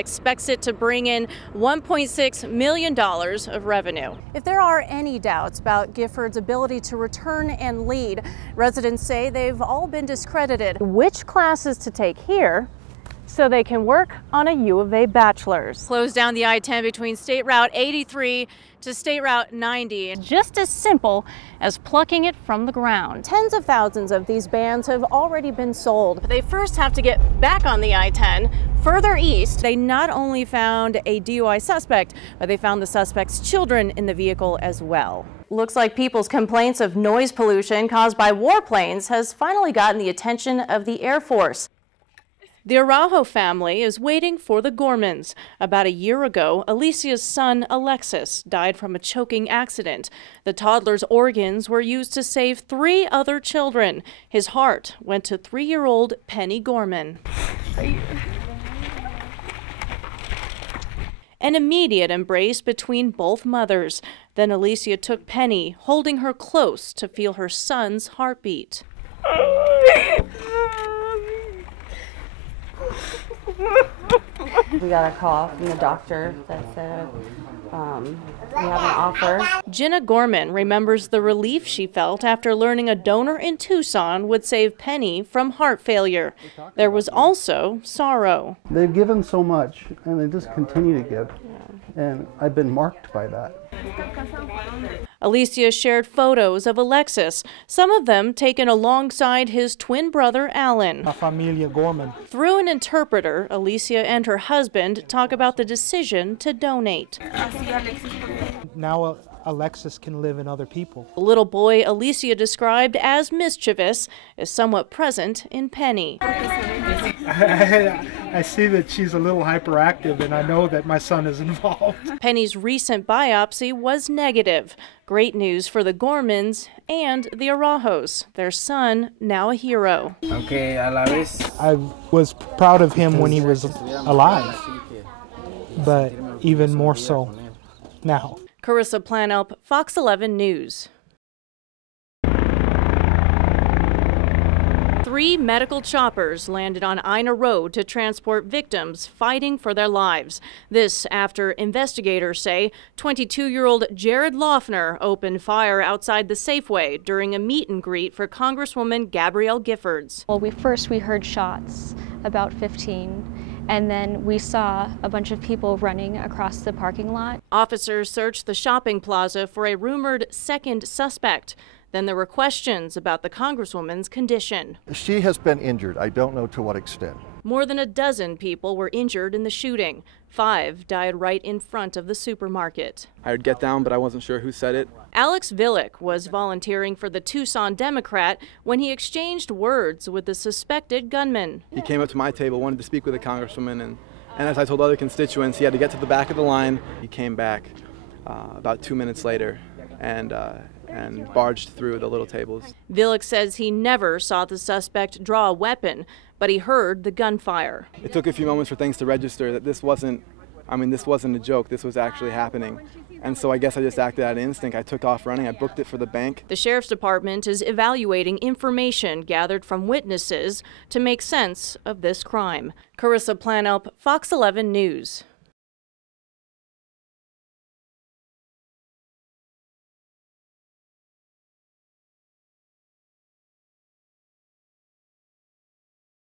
expects it to bring in $1.6 million of revenue. If there are any doubts about Gifford's ability to return and lead, residents say they've all been discredited. Which classes to take here so they can work on a U of A bachelor's. Close down the I-10 between State Route 83 to State Route 90. Just as simple as plucking it from the ground. Tens of thousands of these bands have already been sold. They first have to get back on the I-10 further east. They not only found a DUI suspect, but they found the suspect's children in the vehicle as well. Looks like people's complaints of noise pollution caused by warplanes has finally gotten the attention of the Air Force. The Araujo family is waiting for the Gormans. About a year ago, Alicia's son, Alexis, died from a choking accident. The toddler's organs were used to save 3 other children. His heart went to 3-year-old Penny Gorman. An immediate embrace between both mothers. Then Alicia took Penny, holding her close to feel her son's heartbeat. We got a call from the doctor that said we have an offer. Jenna Gorman remembers the relief she felt after learning a donor in Tucson would save Penny from heart failure. There was also sorrow. They've given so much, and they just continue to give, and I've been marked by that. Alicia shared photos of Alexis, some of them taken alongside his twin brother, Alan. La familia Gorman. Through an interpreter, Alicia and her husband talk about the decision to donate. Now Alexis can live in other people. The little boy Alicia described as mischievous is somewhat present in Penny. I see that she's a little hyperactive, and I know that my son is involved. Penny's recent biopsy was negative. Great news for the Gormans and the Arajos. Their son, now a hero. I was proud of him when he was alive, but even more so now. Carissa Planelp, Fox 11 News. 3 medical choppers landed on Ina Road to transport victims fighting for their lives. This after investigators say 22-year-old Jared Loeffner opened fire outside the Safeway during a meet and greet for Congresswoman Gabrielle Giffords. Well, we heard shots, about 15. And then we saw a bunch of people running across the parking lot. Officers searched the shopping plaza for a rumored second suspect. Then there were questions about the Congresswoman's condition. She has been injured. I don't know to what extent. More than a dozen people were injured in the shooting. 5 died right in front of the supermarket. I heard "get down," but I wasn't sure who said it. Alex Villick was volunteering for the Tucson Democrat when he exchanged words with the suspected gunman. He came up to my table, wanted to speak with the congresswoman, and as I told other constituents, he had to get to the back of the line. He came back about 2 minutes later and barged through the little tables. Villick says he never saw the suspect draw a weapon, but he heard the gunfire. It took a few moments for things to register that this wasn't a joke, this was actually happening. And so I guess I just acted out of instinct. I took off running, I booked it for the bank. The Sheriff's Department is evaluating information gathered from witnesses to make sense of this crime. Carissa Planelp, Fox 11 News.